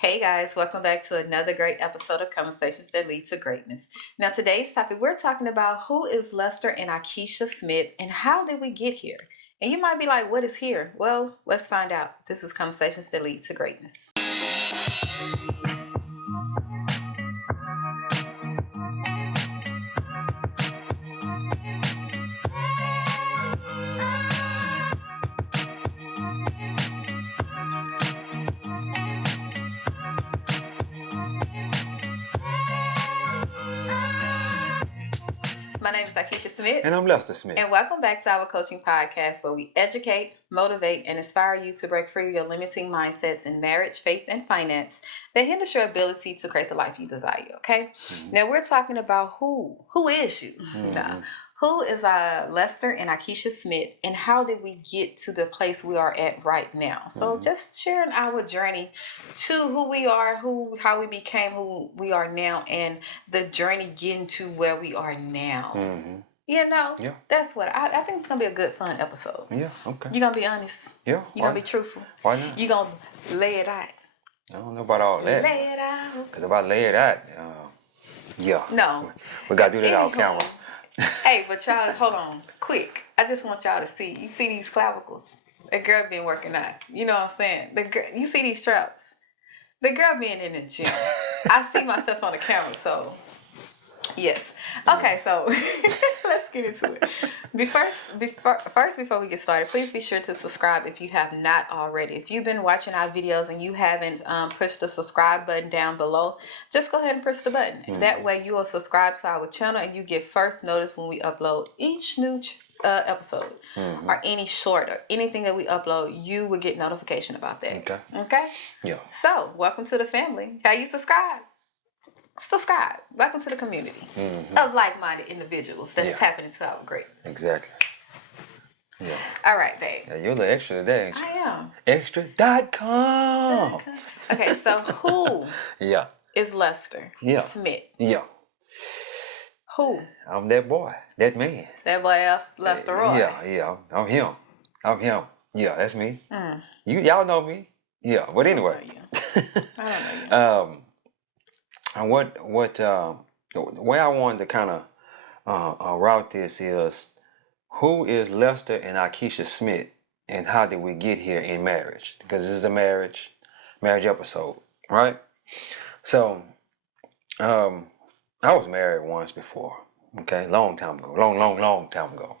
Hey guys, welcome back to another great episode of Conversations That Lead to Greatness. Now, today's topic, we're talking about who is Lester and Akeisha Smith and how did we get here? And you might be like, what is here? Well, let's find out. This is Conversations That Lead to Greatness. My name is Akeisha Smith. And I'm Lester Smith. And welcome back to our coaching podcast where we educate, motivate, and inspire you to break free of your limiting mindsets in marriage, faith, and finance that hinders your ability to create the life you desire, okay? Mm-hmm. Now we're talking about who is you? Mm-hmm. Now, who is Lester and Akeisha Smith, and how did we get to the place we are at right now? So just sharing our journey to who we are, how we became who we are now, and the journey getting to where we are now. Mm-hmm. You know, that's what I think it's going to be a good, fun episode. Yeah, okay. You're going to be honest. Yeah. You're going to be truthful. Why not? You're going to lay it out. I don't know about all that. Lay it out. Because if I lay it out, No. We got to do that on camera. Hey, but y'all, hold on, quick. I just want y'all to see. You see these clavicles? The girl been working out. You know what I'm saying? The girl, you see these straps? The girl being in the gym. I see myself on the camera, so yes. Okay, so let's get into it. Before we get started, please be sure to subscribe if you have not already. If you've been watching our videos and you haven't pushed the subscribe button down below, just go ahead and push the button. Mm-hmm. That way you will subscribe to our channel and you get first notice when we upload each new episode or any short or anything that we upload. You will get notification about that. Okay? Yeah. So, welcome to the family. How you subscribe? Subscribe. Welcome to the community of like-minded individuals that's tapping into our greatness. Exactly. Yeah. All right, babe. Yeah, you're the extra today, ain't you? I am. Extra.com. Okay, so who is Lester Smith? Yeah. Who? I'm that boy. That man. That boy else, Lester Roy. Yeah. I'm him. Yeah, that's me. Y'all know me. Yeah, but anyway. I don't know you. And the way I wanted to kind of route this is, who is Lester and Akeisha Smith, and how did we get here in marriage? Because this is a marriage episode, right? So, I was married once before, okay, long time ago.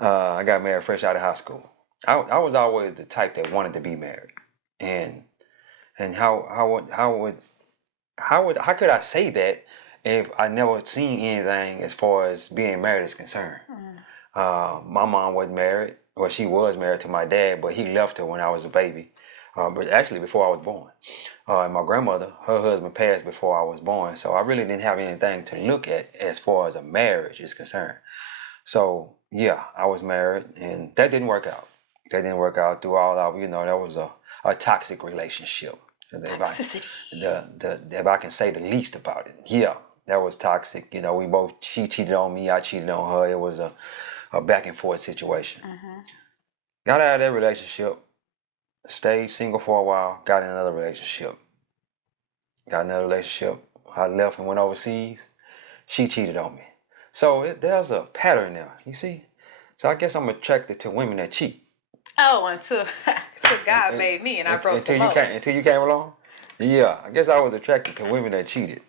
I got married fresh out of high school. I was always the type that wanted to be married, and how could I say that if I never seen anything as far as being married is concerned? My mom wasn't married. Well, she was married to my dad, but he left her when I was a baby. But actually before I was born. And my grandmother, her husband passed before I was born. So I really didn't have anything to look at as far as a marriage is concerned. So yeah, I was married, and that didn't work out. Through all that, that was a toxic relationship. Toxicity. If I can say the least about it. Yeah, that was toxic. She cheated on me, I cheated on her. It was a back and forth situation. Got out of that relationship, stayed single for a while, got in another relationship. I left and went overseas. She cheated on me. So there's a pattern there, you see? So I guess I'm attracted to women that cheat. Oh, until God made me and I broke the mold. Until you came along? Yeah, I guess I was attracted to women that cheated.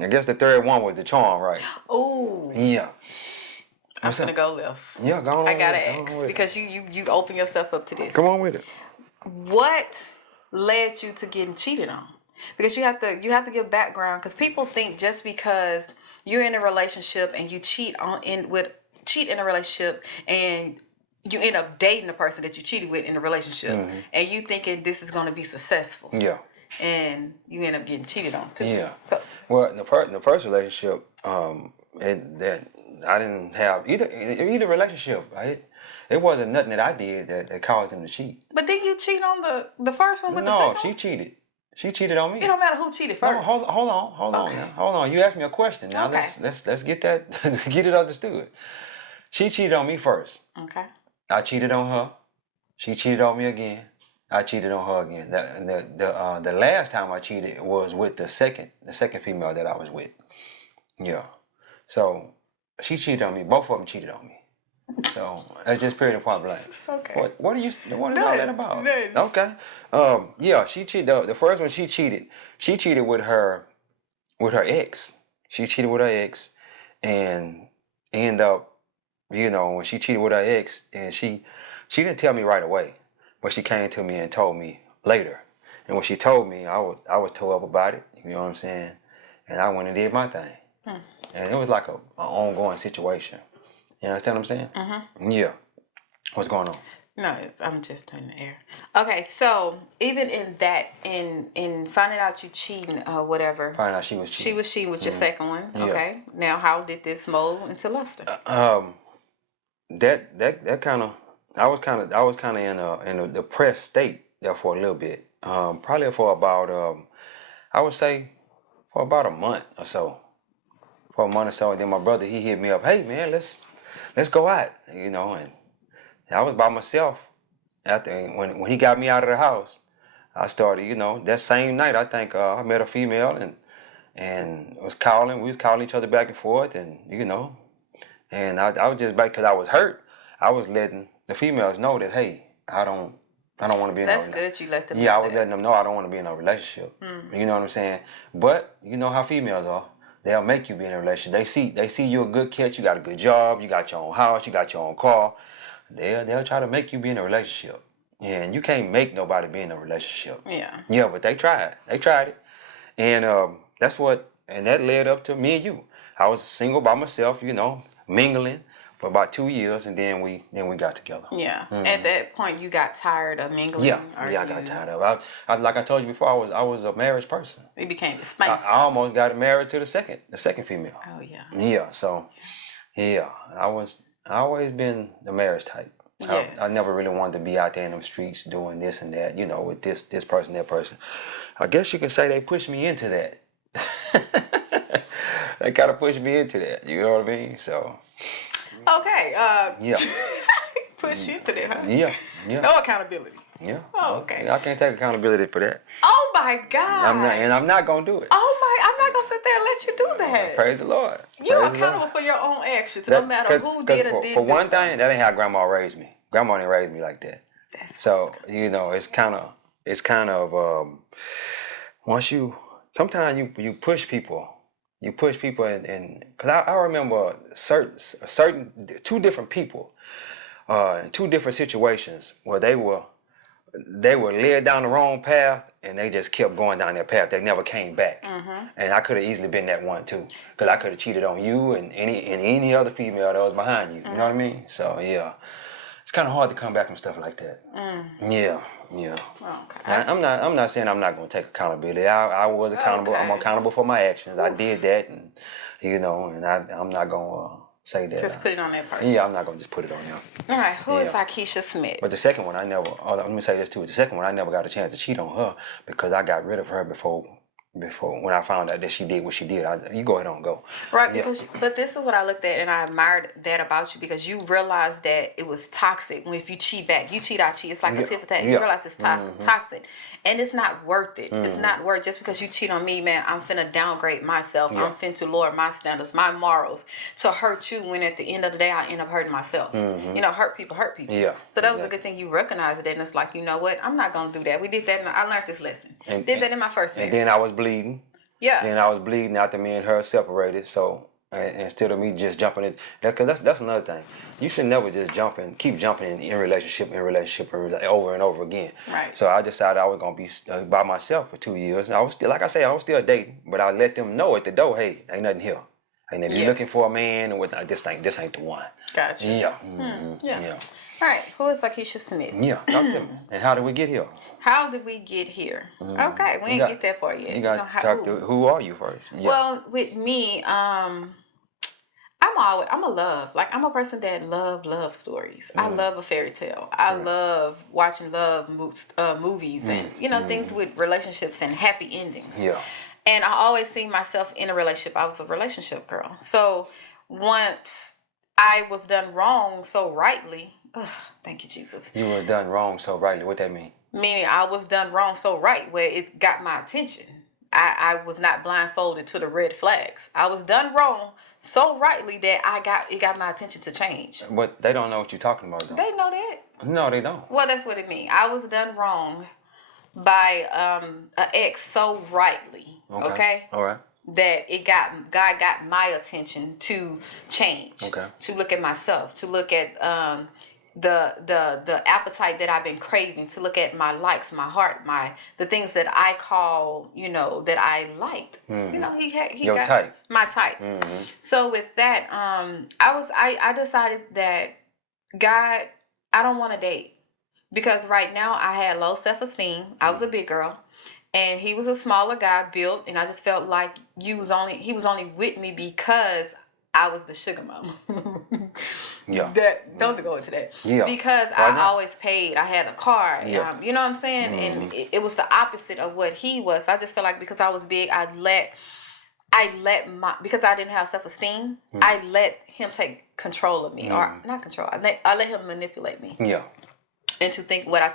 I guess the third one was the charm, right? Oh. Yeah. I'm going to go left. Yeah, go on. I got to ask because you open yourself up to this. Come on with it. What led you to getting cheated on? Because you have to give background, because people think just because you're in a relationship and you cheat in a relationship and you end up dating the person that you cheated with in a relationship, and you thinking this is going to be successful. Yeah. And you end up getting cheated on too. Yeah. So, well, in the first relationship, that I didn't have either relationship. Right? It wasn't nothing that I did that caused them to cheat. But didn't you cheat on the first one with the second one? No, she cheated. She cheated on me. It don't matter who cheated first. No, hold on. You asked me a question. Now let's get that. Let's get it understood. She cheated on me first. Okay. I cheated on her. She cheated on me again. I cheated on her again. The last time I cheated was with the second female that I was with. Yeah. So she cheated on me. Both of them cheated on me. So that's just period of point blank. Okay. What is all that about? None. Okay. Yeah, she cheated. The first one she cheated. She cheated with her ex. She cheated with her ex, and end up, when she cheated with her ex, and she didn't tell me right away, but she came to me and told me later. And when she told me, I was tore up about it. You know what I'm saying? And I went and did my thing. And it was like a ongoing situation. You understand what I'm saying? Mm-hmm. Yeah. What's going on? No, I'm just turning the air. Okay, so even in that, in finding out you cheating or whatever, Finding out she was cheating. She was your second one. Yeah. Okay, now how did this mold into Luster? That kind of I was kind of in a depressed state there for a little bit. Probably for about I would say for about a month or so. For a month or so, and then my brother he hit me up. Hey man, let's go out. And I was by myself. After when he got me out of the house, I started. That same night I think I met a female and was calling. We was calling each other back and forth, and and I was just back because I was hurt. I was letting the females know that hey, I don't want to be in. That's good. You let them. Yeah, I was letting them know I don't want to be in a relationship. You know what I'm saying? But you know how females are. They'll make you be in a relationship. They see you a good catch. You got a good job. You got your own house. You got your own car. They'll try to make you be in a relationship. And you can't make nobody be in a relationship. Yeah. Yeah, but they tried. They tried it. And that led up to me and you. I was single by myself, mingling for about 2 years, and then we got together. Yeah. At that point, you got tired of mingling. Yeah, I got tired of it. I like I told you before, I was a marriage person. It became expensive. I almost got married to the second female. Oh yeah. Yeah, so yeah, I always been the marriage type. Yes. I never really wanted to be out there in them streets doing this and that, with this person, that person. I guess you could say they pushed me into that. They kind of pushed me into that. You know what I mean? So. Okay. Yeah. Push you into that, huh? Yeah. No accountability. Yeah. Oh, okay. I can't take accountability for that. Oh my God. I'm not gonna do it. Oh my! I'm not gonna sit there and let you do that. Praise the Lord. You're accountable for your own actions, no matter who did or didn't. For one thing, that ain't how Grandma raised me. Grandma didn't raise me like that. So it's kind of sometimes you push people. You push people and because I remember certain two different people, in two different situations where they were led down the wrong path and they just kept going down that path. They never came back. And I could have easily been that one too, because I could have cheated on you and any other female that was behind you. You know what I mean? So yeah, it's kind of hard to come back from stuff like that. Yeah. Okay. I'm not saying I'm not going to take accountability. I was accountable. Okay. I'm accountable for my actions. I did that, and and I'm not going to say that. Just put it on that person. Yeah, I'm not going to just put it on them. All right. Who is Akeisha Smith? But the second one, let me say this too. The second one, I never got a chance to cheat on her because I got rid of her before when I found out that she did what she did. You go ahead and go. Right, but this is what I looked at and I admired that about you because you realized that it was toxic. When if you cheat back, you cheat, I cheat. It's like a tit for tat. You realize it's toxic. And it's not worth it. It's not worth just because you cheat on me, man, I'm finna downgrade myself. I'm finna lower my standards, my morals to hurt you when at the end of the day I end up hurting myself. Hurt people. Yeah. So that was a good thing you recognized it and it's like, you know what, I'm not gonna do that. We did that and I learned this lesson. Did that in my first marriage. And then I was bleeding. Yeah. Then I was bleeding after me and her separated. So instead of me just jumping in, because that's another thing. You should never just keep jumping in relationship over and over again. Right. So I decided I was gonna be by myself for 2 years. And I was still, like I say, I was still dating, but I let them know at the door, hey, ain't nothing here. Ain't nothing. You looking for a man and whatnot. This ain't the one. Gotcha. Yeah. Yeah. All right. Who is Akeisha Smith? Yeah. Talk to me. And how did we get here? How did we get here? Okay, we ain't get that far yet. You got to talk to who are you first? Yeah. Well, with me, I'm a person that love stories. I love a fairy tale. I love watching love movies and things with relationships and happy endings. Yeah. And I always see myself in a relationship. I was a relationship girl. So once I was done wrong so rightly, thank you, Jesus. You was done wrong so rightly. What that mean? Meaning I was done wrong so right where it got my attention. I was not blindfolded to the red flags. I was done wrong so rightly that it got my attention to change. But they don't know what you're talking about, though. They know that. No, they don't. Well, that's what it means. I was done wrong by an ex so rightly. Okay. All right. That God got my attention to change. Okay. To look at myself. To look at the appetite that I've been craving, to look at my likes, my heart, the things that I call, that I liked. Mm-hmm. He Your got type. my type. Mm-hmm. So with that, I decided that God, I don't want to date, because right now I had low self-esteem. I was a big girl, and he was a smaller guy built, and I just felt like he was only with me because I was the sugar mama. Yeah. Don't go into that. Yeah. Because I always paid. I had a car. Yeah. You know what I'm saying? Mm-hmm. And it was the opposite of what he was. I just felt like because I was big, because I didn't have self-esteem, I let him take control of me, or not control. I let him manipulate me. Yeah. Into what I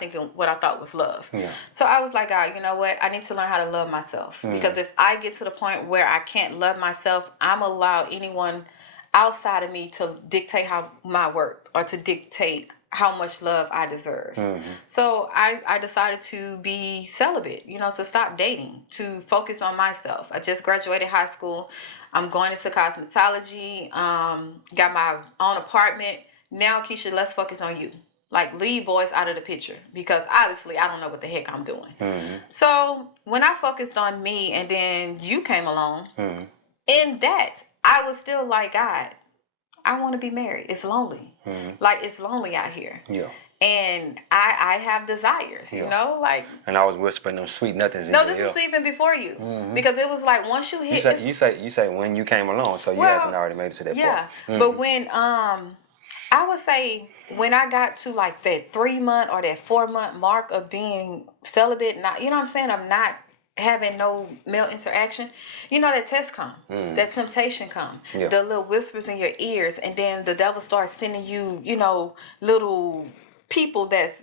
thought was love. Yeah. So I was like, God, you know what? I need to learn how to love myself. Because if I get to the point where I can't love myself, I'm allow anyone outside of me to dictate how my worth, or to dictate how much love I deserve. So I decided to be celibate, to stop dating, to focus on myself. I just graduated high school. I'm going into cosmetology, got my own apartment. Now, Keisha, let's focus on you. Like, leave boys out of the picture, because obviously I don't know what the heck I'm doing. So when I focused on me, and then you came along, in that, I was still like, God, I want to be married. It's lonely. Like, it's lonely out here. Yeah. And I have desires, like. And I was whispering them sweet nothings in your ear. No, this was even before you. Because it was like, once you hit. You say when you came along, so you hadn't already made it to that point. Yeah. But when, I would say, when I got to like that 3-month or that 4-month mark of being celibate, not, you know what I'm saying? I'm not having no male interaction. That test come, that temptation come, the little whispers in your ears, and then the devil starts sending you, little people that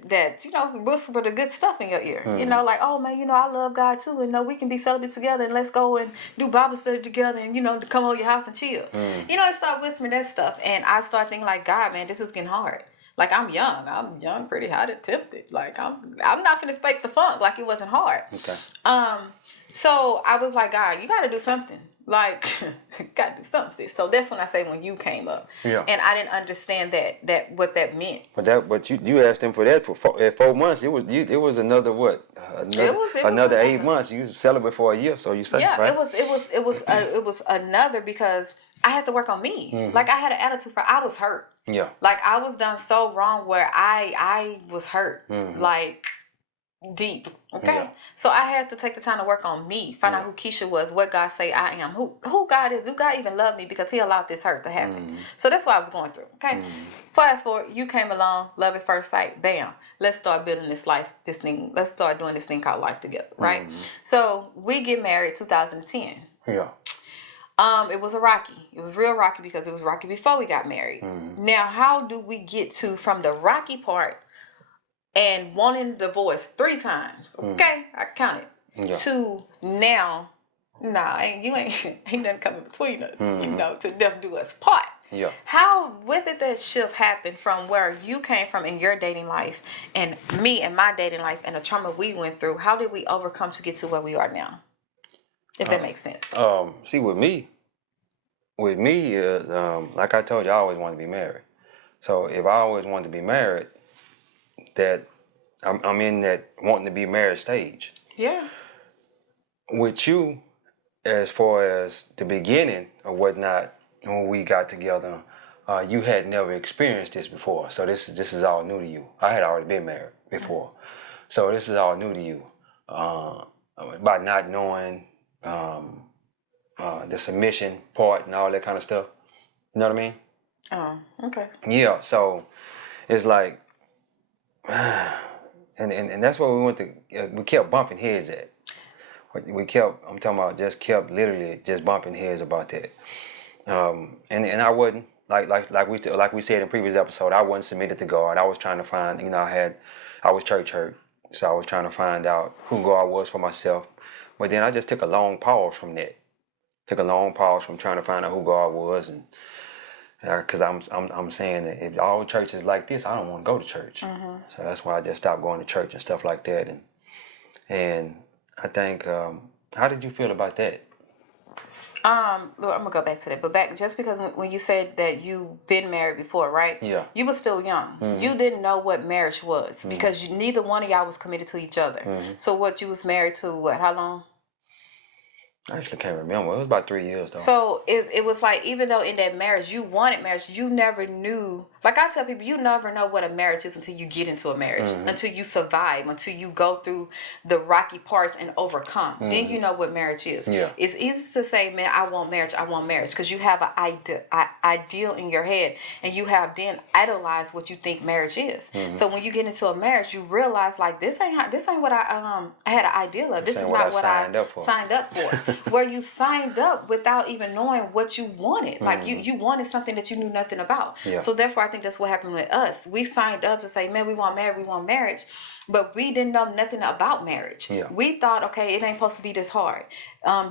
whisper the good stuff in your ear. Like, oh man, I love God too, and we can be celibate together, and let's go and do Bible study together, and to come over your house and chill. I start whispering that stuff, and I start thinking like, God, man, this is getting hard. Like, I'm young, pretty hot and tempted. Like, I'm not gonna fake the funk like it wasn't hard. Okay. So I was like, God, you got to do something. Like, got to do something. So that's when I say when you came up. Yeah. And I didn't understand that what that meant. But you asked him for that for 4 months. It was another what? Another 8 months. You was celibate for a year, so you say. Yeah, right? it was another, because I had to work on me. Like, I had an attitude I was hurt. Yeah. Like, I was done so wrong where I was hurt. Like, deep. Okay. Yeah. So I had to take the time to work on me, find out who Keisha was, what God say I am, who God is. Do God even love me? Because he allowed this hurt to happen. So that's what I was going through. Okay. Fast forward, you came along, love at first sight, bam. Let's start building let's start doing this thing called life together. Right. So we get married 2010. Yeah. It was real rocky, because it was rocky before we got married. Now, how do we get from the rocky part and wanting divorce 3 times? Okay, I counted. Yeah. To now, ain't nothing coming between us. To death do us part. Yeah. How did that shift happen from where you came from in your dating life, and me and my dating life, and the trauma we went through? How did we overcome to get to where we are now? If that makes sense. See, with me, like I told you, I always wanted to be married. So if I always wanted to be married, that I'm in that wanting to be married stage. Yeah. With you, as far as the beginning or whatnot, when we got together, you had never experienced this before. So this is all new to you. I had already been married before. So this is all new to you. By not knowing the submission part and all that kind of stuff. You know what I mean? Oh, okay. Yeah, so it's like, and that's what we went to. We kept bumping heads at. I'm talking about kept literally just bumping heads about that. And I wasn't like we said in previous episode. I wasn't submitted to God. I was trying to find. I was church hurt. So I was trying to find out who God was for myself. But then I just took a long pause from that. Took a long pause from trying to find out who God was, and because I'm saying that if all church is like this, I don't want to go to church. So that's why I just stopped going to church and stuff like that. And I think, how did you feel about that? Look, I'm gonna go back to that, but back just because when you said that you've been married before, right? Yeah. You were still young. You didn't know what marriage was because neither one of y'all was committed to each other. So what you was married to? What? How long? I actually can't remember. It was about 3 years though. So it was like, even though in that marriage you wanted marriage, you never knew. Like I tell people, you never know what a marriage is until you get into a marriage, until you survive, until you go through the rocky parts and overcome. Then you know what marriage is. Yeah. It's easy to say, man, I want marriage, because you have an ideal in your head, and you have then idolized what you think marriage is. So when you get into a marriage, you realize like this ain't what I had an ideal of. This is not what I signed up for. Where you signed up without even knowing what you wanted. Like you wanted something that you knew nothing about. Yeah. So therefore I think that's what happened with us. We signed up to say, man, we want marriage. But we didn't know nothing about marriage. Yeah. We thought, okay, it ain't supposed to be this hard.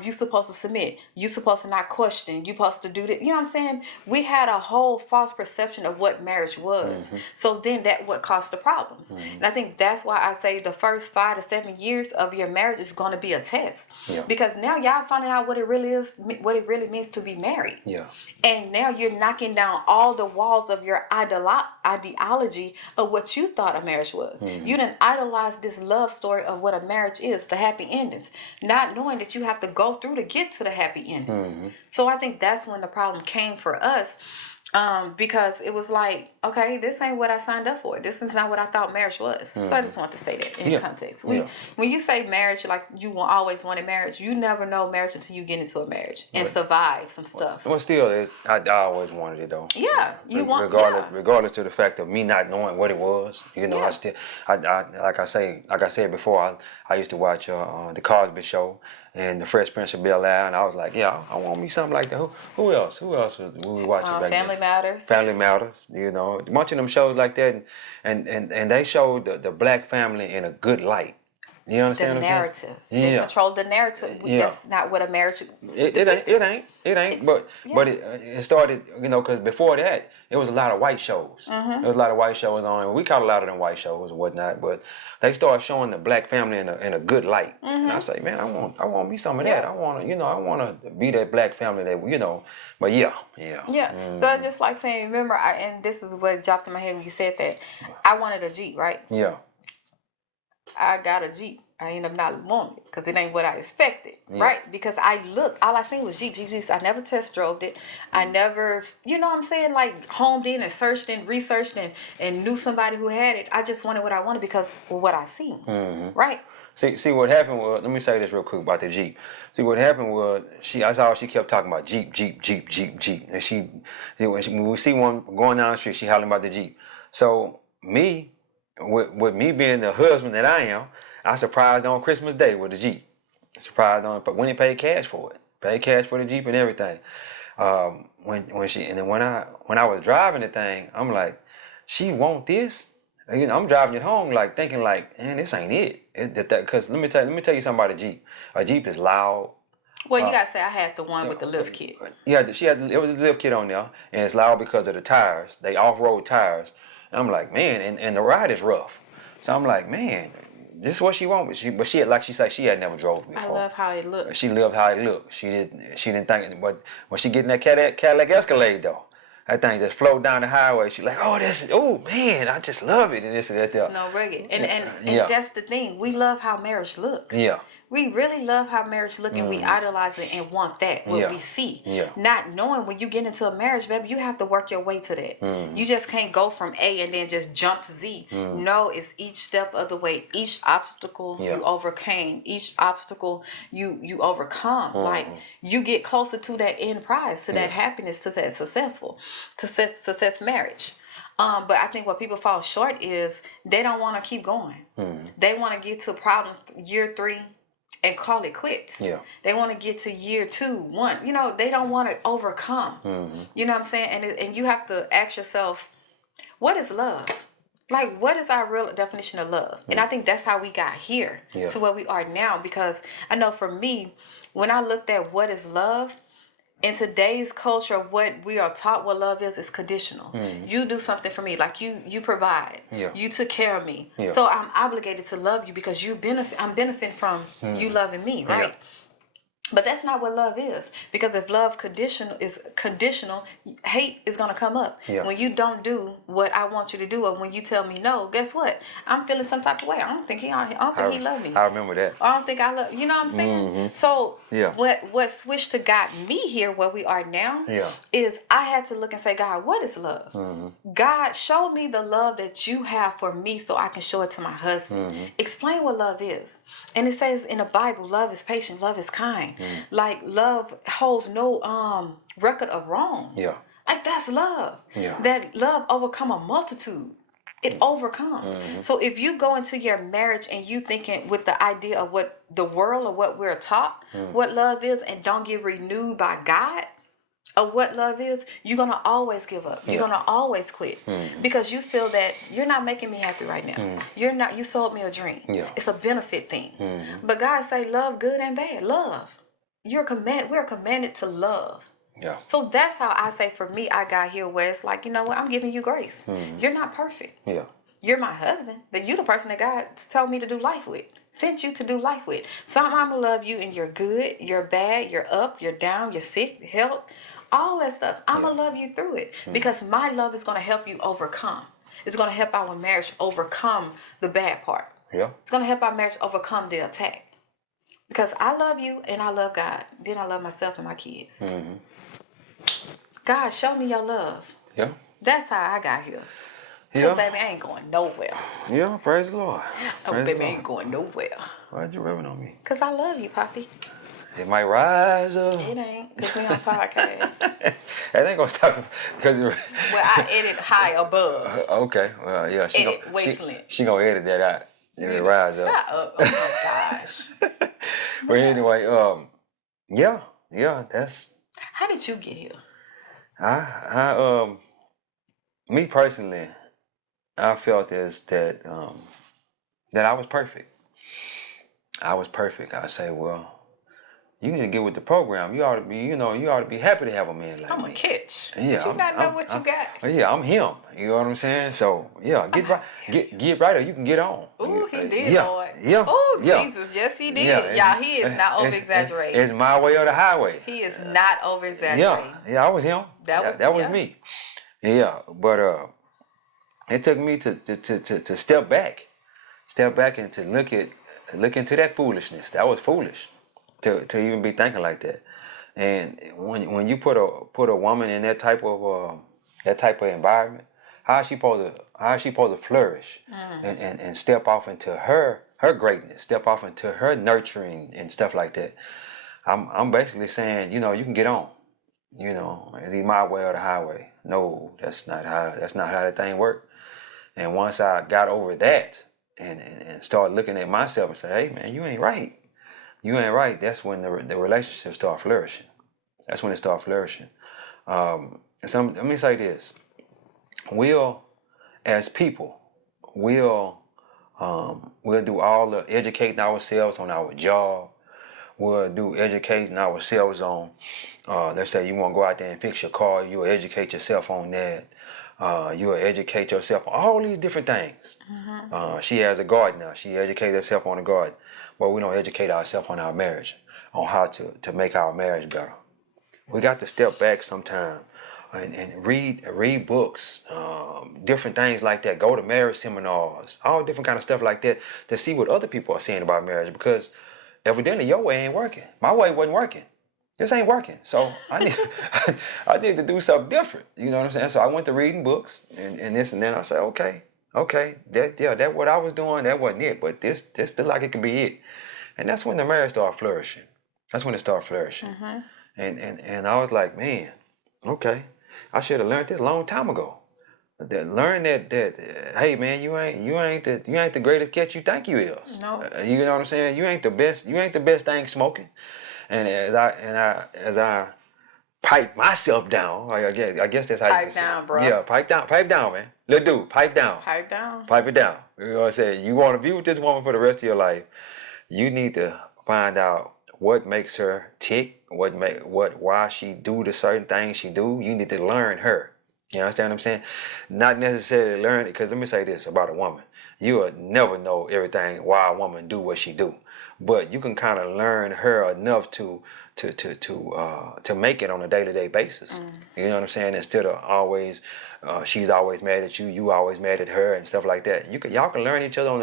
You supposed to submit. You supposed to not question. You supposed to do that. You know what I'm saying? We had a whole false perception of what marriage was. So then that what caused the problems. And I think that's why I say the first 5 to 7 years of your marriage is going to be a test. Yeah. Because now y'all finding out what it really is, what it really means to be married. Yeah. And now you're knocking down all the walls of your ideology of what you thought a marriage was. You didn't idolize this love story of what a marriage is, the happy endings, not knowing that you have to go through to get to the happy endings. So I think that's when the problem came for us. Because it was like, okay, this ain't what I signed up for. This is not what I thought marriage was. So I just want to say that in context. When you say marriage, like you always wanted marriage, you never know marriage until you get into a marriage and survive some stuff. Well, still, I always wanted it though. Yeah, regardless of the fact of me not knowing what it was. You know, I like I said before, I used to watch the Cosby Show and the Fresh Prince of Bel-Air, and I was like, yeah, I want me something like that. Who else? Who else was we watching back Family then? Matters. Family Matters. You know, a bunch of them shows like that, and they showed the black family in a good light. You understand The what I'm narrative. saying? They control the narrative. That's not what a marriage. It ain't. But it started, you know, because before that, it was a lot of white shows. There was a lot of white shows on, and we caught a lot of them white shows and whatnot. But they started showing the black family in a good light, and I say, man, I want me some of that. I want to be that black family that, you know. But yeah. So it's just like saying, remember, and this is what dropped in my head when you said that. I wanted a Jeep, right? Yeah. I got a Jeep. I ended up not wanting it because it ain't what I expected, right? Because I looked, all I seen was Jeeps. I never test drove it. I never, you know what I'm saying, like homed in and searched and researched and knew somebody who had it. I just wanted what I wanted because of what I seen, right? See what happened was, let me say this real quick about the Jeep. See what happened was, I saw she kept talking about Jeep. And when we see one going down the street, she hollering about the Jeep. So me, with me being the husband that I am, I surprised on Christmas Day with the Jeep. But when he paid cash for it, paid cash for the Jeep and everything. When I was driving the thing, I'm like, she want this? You know, I'm driving it home like thinking like, man, this ain't it. Because let me tell you something about a Jeep. A Jeep is loud. Well, you gotta say I had the one with the lift kit. Yeah, it was a lift kit on there, and it's loud because of the tires. They off-road tires. And I'm like, man, and the ride is rough. So I'm like, man, this is what she wants. But she like she said, she had never drove before. I love how it looked. She loved how it looked. She didn't think, but when she get in that Cadillac Escalade though, that thing just flowed down the highway. She's like, oh man, I just love it. And this and that. It's no rugged. And that's the thing. We love how marriage looks. Yeah. We really love how marriage look, and we idolize it and want that, what we see. Yeah. Not knowing when you get into a marriage, baby, you have to work your way to that. You just can't go from A and then just jump to Z. No, it's each step of the way. Each obstacle you overcame. Each obstacle you overcome. Like you get closer to that end prize, to that happiness, to that success marriage. But I think what people fall short is they don't want to keep going. They want to get to problems year 3 and call it quits. Yeah. They want to get to year 2, 1. You know, they don't want to overcome. You know what I'm saying? And you have to ask yourself, what is love? Like, what is our real definition of love? And I think that's how we got here Yeah. to where we are now. Because I know for me, when I looked at what is love, in today's culture, what we are taught what love is conditional. You do something for me, like you provide. Yeah. You took care of me. Yeah. So I'm obligated to love you because I'm benefiting from you loving me, right? Yeah. But that's not what love is. Because if love is conditional, hate is gonna come up. Yeah. When you don't do what I want you to do, or when you tell me no, guess what? I'm feeling some type of way. I don't think he love me. I remember that. I don't think I love, you know what I'm saying? So Yeah. what switched to got me here where we are now Yeah. is I had to look and say, God, what is love? God, show me the love that you have for me so I can show it to my husband. Explain what love is. And it says in the Bible, love is patient, love is kind. Like, love holds no record of wrong. Yeah. Like, that's love. Yeah. That love overcome a multitude. It overcomes. So if you go into your marriage and you thinking with the idea of what the world or what we're taught, what love is, and don't get renewed by God of what love is, you're gonna always give up. You're gonna always quit because you feel that you're not making me happy right now. You sold me a dream. Yeah. It's a benefit thing. But God say love good and bad. Love. We're commanded to love. Yeah. So that's how I say for me, I got here where it's like, you know what, I'm giving you grace. You're not perfect. Yeah. You're my husband. That you're the person that God told me to do life with. Sent you to do life with. So I'm gonna love you in your good, your bad, your up, your down, your sick, health, all that stuff. I'm gonna love you through it because my love is gonna help you overcome. It's gonna help our marriage overcome the bad part. Yeah. It's gonna help our marriage overcome the attack. Because I love you and I love God. Then I love myself and my kids. God, show me your love. Yeah. That's how I got here. Yeah. So, baby, I ain't going nowhere. Yeah. Praise the Lord. Oh, Praise baby, the I Lord. ain't going nowhere. Why'd you rubbing on me? Because I love you, Poppy. It might rise up. It ain't. Because we on podcast. It ain't gonna stop because. Well, I edit high above. Okay. Well, yeah. Edit wasteland. She gonna edit that out. It rise up. Shut up. Oh, my gosh. But anyway, yeah. That's. How did you get here? Me personally, I felt that I was perfect. I say, well, you need to get with the program. You ought to be happy to have a man like I'm me. a catch. Yeah, You not know what you got. Yeah, I'm him. You know what I'm saying? So yeah, get right, or you can get on. Ooh, he did, yeah, Lord. Yeah. Oh, yeah. Jesus. Yes, he did. Yeah, Y'all, he is not over-exaggerating. It's my way or the highway. He is not over-exaggerating. Yeah, I was him. That was me. Yeah, but it took me to step back and to look into that foolishness. That was foolish to even be thinking like that. And when you put a woman in that type of environment, how is she supposed to flourish and step off into her greatness, step off into her nurturing and stuff like that. I'm basically saying, you can get on. Is he my way or the highway? No, that's not how that thing works. And once I got over that and started looking at myself and say, hey man, you ain't right. That's when the relationship start flourishing. That's when it start flourishing. Let me say this: as people, we'll do all the educating ourselves on our job. We'll do educating ourselves on. Let's say you want to go out there and fix your car. You'll educate yourself on that. You'll educate yourself on all these different things. She has a garden now. She educated herself on the garden. But we don't educate ourselves on our marriage, on how to make our marriage better. We got to step back sometime and read books, different things like that. Go to marriage seminars, all different kind of stuff like that to see what other people are saying about marriage, because evidently your way ain't working. My way wasn't working. This ain't working. So I need to do something different. You know what I'm saying? So I went to reading books and this and then I said, okay, that what I was doing, that wasn't it. But this looked like it could be it. And that's when the marriage started flourishing. That's when it started flourishing. And I was like, man, okay, I should have learned this a long time ago. Learn that hey man, you ain't the greatest catch you think you is. No. You know what I'm saying? You ain't the best thing smoking. And as I pipe myself down. I guess that's how Pipe you say. down, bro. Yeah, pipe down, man. Little dude, pipe down. Pipe down. Pipe it down. You know what I'm saying? You want to be with this woman for the rest of your life. You need to find out what makes her tick, why she do the certain things she do. You need to learn her. You understand what I'm saying? Not necessarily learn it, because let me say this about a woman. You will never know everything why a woman do what she do. But you can kind of learn her enough to make it on a day-to-day basis. You know what I'm saying? Instead of always she's always mad at you, you always mad at her, and stuff like that. Y'all can learn each other on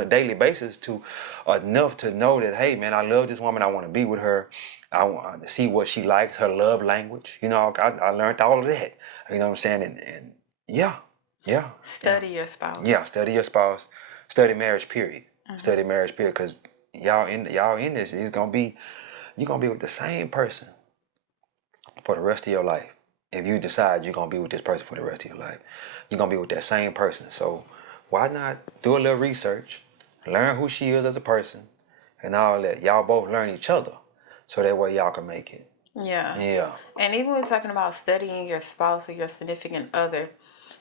a daily basis to enough to know that, hey man, I love this woman, I want to be with her. I want to see what she likes, her love language. You know, I learned all of that. You know what I'm saying? And yeah. Study your spouse. Yeah, study your spouse. Study marriage, period. Study marriage, period. Because y'all in this, you're gonna be with the same person for the rest of your life. If you decide you're gonna be with this person for the rest of your life, you're gonna be with that same person. So why not do a little research, learn who she is as a person, and all that. Y'all both learn each other, so that way y'all can make it. Yeah. And even when talking about studying your spouse or your significant other,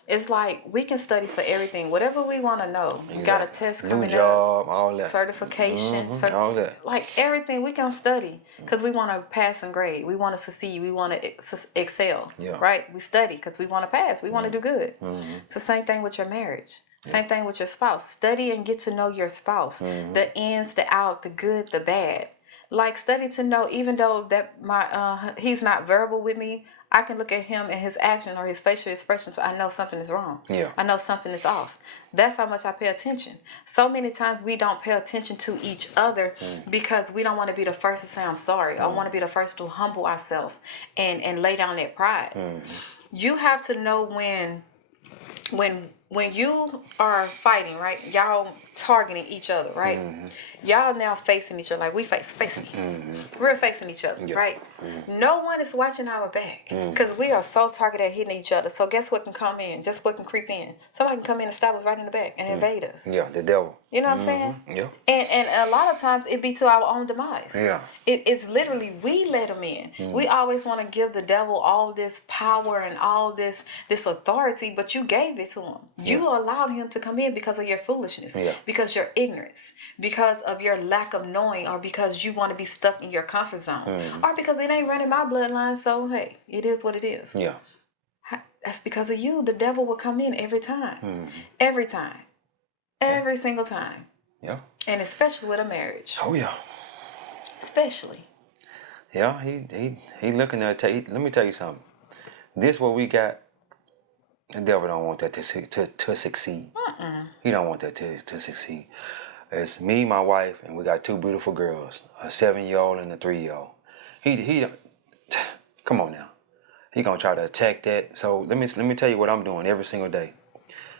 it's like we can study for everything, whatever we want to know. You got a test coming New job, all that. Certification, all that. like everything we can study because we want to pass and grade. We want to succeed. We want to excel. Yeah. Right? We study because we want to pass. We want to do good. It's the same thing with your marriage. Same thing with your spouse. Study and get to know your spouse. The ins, the out, the good, the bad. Like study to know, even though that he's not verbal with me, I can look at him and his action or his facial expressions. I know something is wrong. Yeah. I know something is off. That's how much I pay attention. So many times we don't pay attention to each other because we don't want to be the first to say I'm sorry. I want to be the first to humble ourselves and lay down that pride. You have to know when you are fighting, right? Y'all targeting each other, right? Y'all now facing each other, like we facing. We're facing each other, right? No one is watching our back because we are so targeted at hitting each other. So guess what can come in? Just what can creep in? Somebody can come in and stab us right in the back and invade us. Yeah, the devil. You know what I'm saying? Yeah. And a lot of times it be to our own demise. Yeah. It's literally we let him in. We always want to give the devil all this power and all this authority, but you gave it to him. You allowed him to come in because of your foolishness, because your ignorance, because of your lack of knowing, or because you want to be stuck in your comfort zone, or because it ain't running my bloodline. So hey, it is what it is. Yeah. That's because of you. The devil will come in every time. Every time. Every single time. Yeah. And especially with a marriage. Oh yeah. Especially. Yeah, he looking at let me tell you something. This what we got. The devil don't want that to succeed. He don't want that to succeed. It's me, my wife, and we got two beautiful girls, a 7-year-old and a 3-year-old. He come on now. He gonna try to attack that. So let me tell you what I'm doing every single day.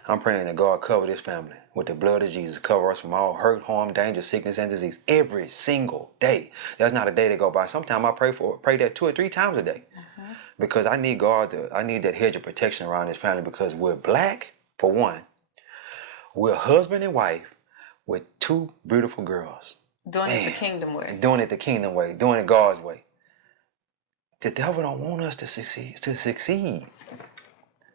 I'm praying that God cover this family with the blood of Jesus. Cover us from all hurt, harm, danger, sickness, and disease every single day. There's not a day that go by. Sometimes I pray that 2 or 3 times a day. Because I need I need that hedge of protection around this family, because we're black, for one. We're husband and wife with 2 beautiful girls. Doing it the kingdom way. Doing it the kingdom way. Doing it God's way. The devil don't want us to succeed.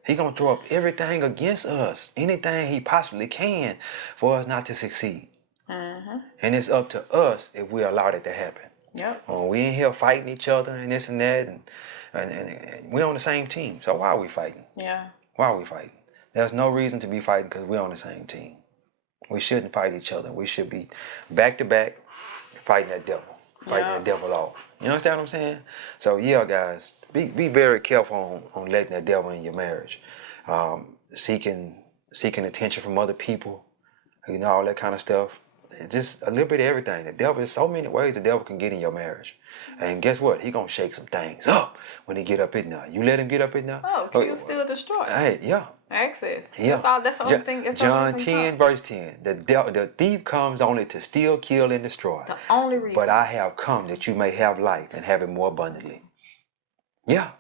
He gonna throw up everything against us, anything he possibly can, for us not to succeed. And it's up to us if we allow that to happen. Yep. We in here fighting each other and this and that, and we're on the same team. So why are we fighting? Yeah. Why are we fighting? There's no reason to be fighting, because we're on the same team. We shouldn't fight each other. We should be back to back fighting that devil. Fighting that devil off. You understand what I'm saying? So yeah, guys, be very careful on letting that devil in your marriage. Seeking attention from other people, all that kind of stuff. Just a little bit of everything. The devil, there's so many ways the devil can get in your marriage. And guess what? He gonna shake some things up when he get up in there. You let him get up in there. Oh, kill, steal, destroy. Hey, yeah. Access. Yeah. That's the only thing. John 10 verse 10. The thief comes only to steal, kill, and destroy. The only reason. But I have come that you may have life and have it more abundantly. Yeah.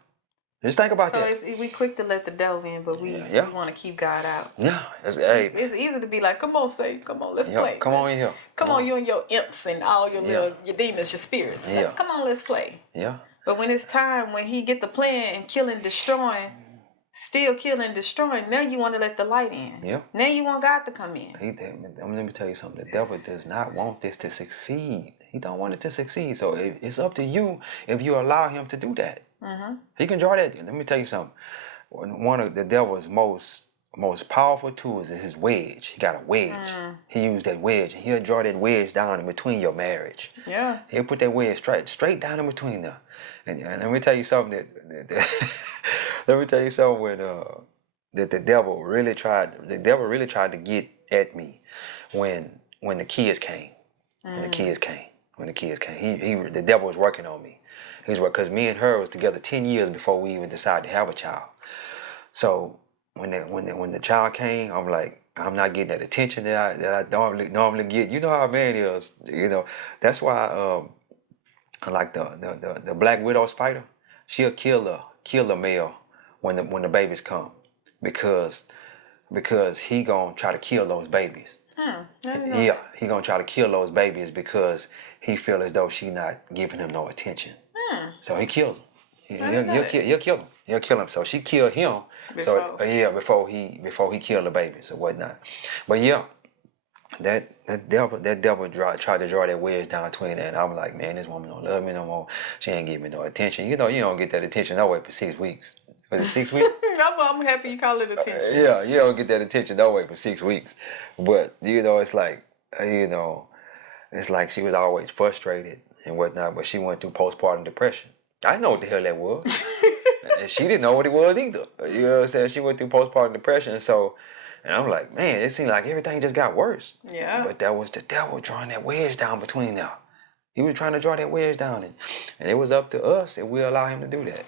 Just think about So that. we quick to let the devil in, but we Yeah. want to keep God out. Yeah. Hey, It's easy to be like, come on, Satan, come on, let's yeah. play. Come on in here. Come on, you and your imps and all your Yeah. your demons, your spirits. Yeah. Come on, let's play. Yeah. But when it's time, when he get the plan and killing, destroying, still killing, destroying, now you want to let the light in. Yeah. Now you want God to come in. Let me tell you something. The devil does not want this to succeed. He don't want it to succeed. So it's up to you if you allow him to do that. Mm-hmm. He can draw that. Let me tell you something. One of the devil's most powerful tools is his wedge. He got a wedge. He used that wedge. He'll draw that wedge down in between your marriage. Yeah. He'll put that wedge straight down in between them. And let me tell you something let me tell you something that the devil really tried to get at me when the kids came. When the kids came. The devil was working on me. Because me and her was together 10 years before we even decided to have a child. So when the child came, I'm like, I'm not getting that attention that I normally get. You know how a man is. That's why like the black widow spider, she'll kill a male when the babies come, because he gonna try to kill those babies. Yeah, he gonna try to kill those babies because he feel as though she not giving him no attention. So he kills them. He'll kill him. He'll kill him. So she killed him. Before. Before he killed the babies or whatnot. But yeah, that devil tried to draw that wedge down between that, and I'm like, man, this woman don't love me no more. She ain't give me no attention. You don't get that attention no way for 6 weeks. Was it 6 weeks? I'm happy you call it attention. Yeah, you don't get that attention no way for 6 weeks. But it's like, it's like she was always frustrated and whatnot. But she went through postpartum depression. I didn't know what the hell that was. And she didn't know what it was either. You know what I'm saying? She went through postpartum depression. And I'm like, man, it seemed like everything just got worse. Yeah. But that was the devil drawing that wedge down between them. He was trying to draw that wedge down. And it was up to us if we allow him to do that.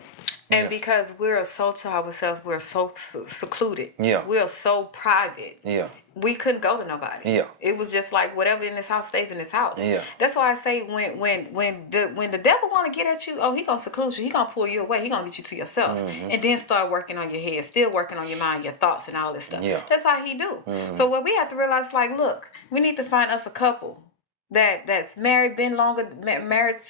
And because we're so to ourselves, we're so secluded. Yeah. We're so private. Yeah. We couldn't go to nobody. Yeah. It was just like whatever in this house stays in this house. Yeah. That's why I say when the devil want to get at you, he gonna seclude you. He gonna pull you away. He gonna get you to yourself, and then start working on your head, still working on your mind, your thoughts, and all this stuff. Yeah. That's how he do. So what we have to realize, like, look, we need to find us a couple that's married, been married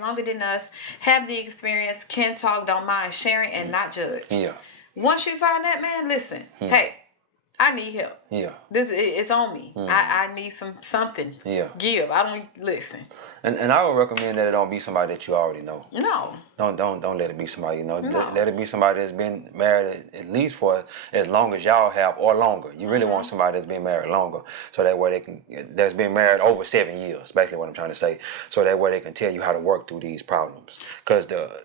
longer than us, have the experience, can talk, don't mind sharing, and not judge. Yeah. Once you find that, man, listen, hey, I need help. Yeah. This it's on me. I need something. Yeah. Give. I don't listen. And I would recommend that it don't be somebody that you already know. No. Don't let it be somebody you know. No. Let it be somebody that's been married at least for as long as y'all have or longer. You really want somebody that's been married longer, so that way that's been married over 7 years. Basically, what I'm trying to say. So that way they can tell you how to work through these problems. Because that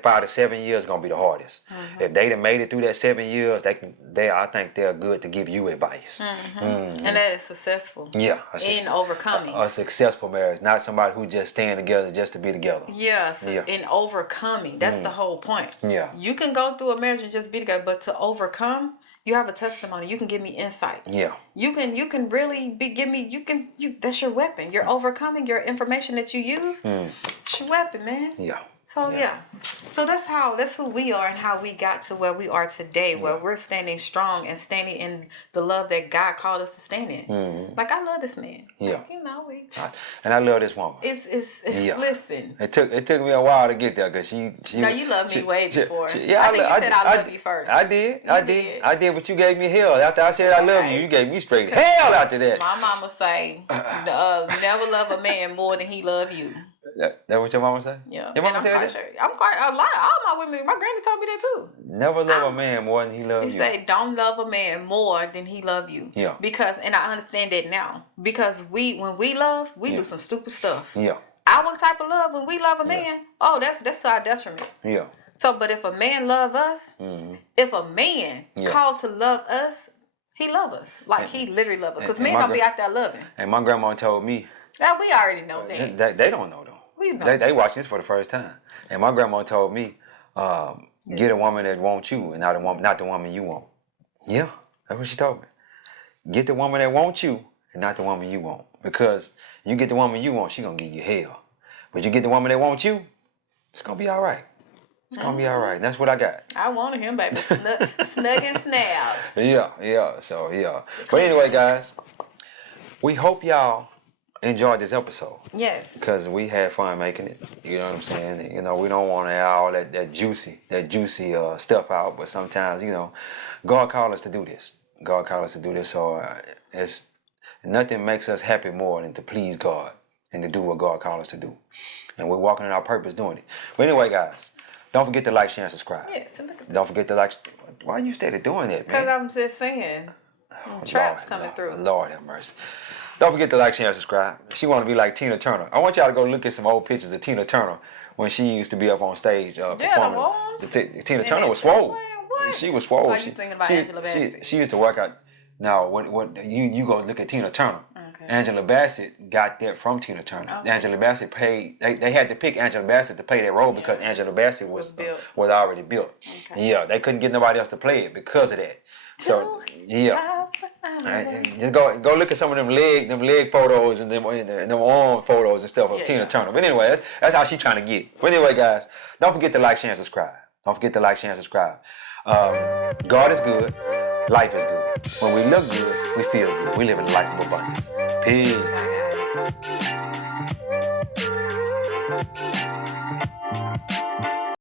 5 to 7 years is gonna be the hardest. If they done made it through that 7 years, I think they're good to give you advice. And that is successful. Yeah, in overcoming a successful marriage, not somebody who just staying together just to be together. Yes, in overcoming. That's the whole point. Yeah, you can go through a marriage and just be together, but to overcome, you have a testimony. You can give me insight. Yeah. You can really that's your weapon. You're overcoming your information that you use. It's your weapon, man. Yeah. So so that's who we are and how we got to where we are today, where we're standing strong and standing in the love that God called us to stand in. Like, I love this man. Yeah. Like, and I love this woman. It's listen. It took me a while to get there because she. No, you loved me way before. I think you said I love you first. I did, but you gave me hell after I said I love you. You gave me straight hell after that. My mama say, never love a man more than he love you. That what your mama say? Yeah. Your mama said that? Sure. I'm quite a lot of all my women. My granny told me that too. Never love a man more than he loves you. He say, don't love a man more than he love you. Yeah. Because, and I understand that now. Because when we love, we do some stupid stuff. Yeah. Our type of love, when we love a man, that's to our detriment. Yeah. So, but if a man love us, if a man called to love us, he love us. Like, he literally love us. Because men don't be out there loving. And my grandma told me. Now, we already know that. They don't know though. They watching this for the first time. And my grandma told me, get a woman that wants you and not the woman you want. Yeah, that's what she told me. Get the woman that wants you and not the woman you want. Because you get the woman you want, she gonna give you hell. But you get the woman that wants you, it's gonna be all right. It's gonna be all right. And that's what I got. I wanted him, baby. Snug and snapped. Yeah. So yeah. But anyway, guys, we hope y'all enjoyed this episode. Yes. Because we had fun making it. You know what I'm saying? You know, we don't want to have all that juicy stuff out, but sometimes, you know, God called us to do this. God called us to do this, so it's nothing makes us happy more than to please God and to do what God called us to do. And we're walking in our purpose doing it. But anyway, guys, don't forget to like, share, and subscribe. Yes. Look at Don't forget to like. Why you started doing that, man? Because I'm just saying, traps coming through. Lord have mercy. Don't forget to like, share, and subscribe. She want to be like Tina Turner. I want y'all to go look at some old pictures of Tina Turner when she used to be up on stage performing. Tina Turner was swole. What? She was swole. Are you thinking about Angela Bassett? She used to work out. Now, what you go look at Tina Turner. Okay. Angela Bassett got that from Tina Turner. Okay. Angela Bassett paid. They had to pick Angela Bassett to play that role because Angela Bassett was already built. Okay. Yeah, they couldn't get nobody else to play it because of that. So yeah, just go look at some of them leg photos and them arm photos and stuff of Tina Turner. But anyway, that's how she trying to get. But anyway, guys, don't forget to like, share, and subscribe. Don't forget to like, share, and subscribe. God is good. Life is good. When we look good, we feel good. We live in a life of abundance. Peace.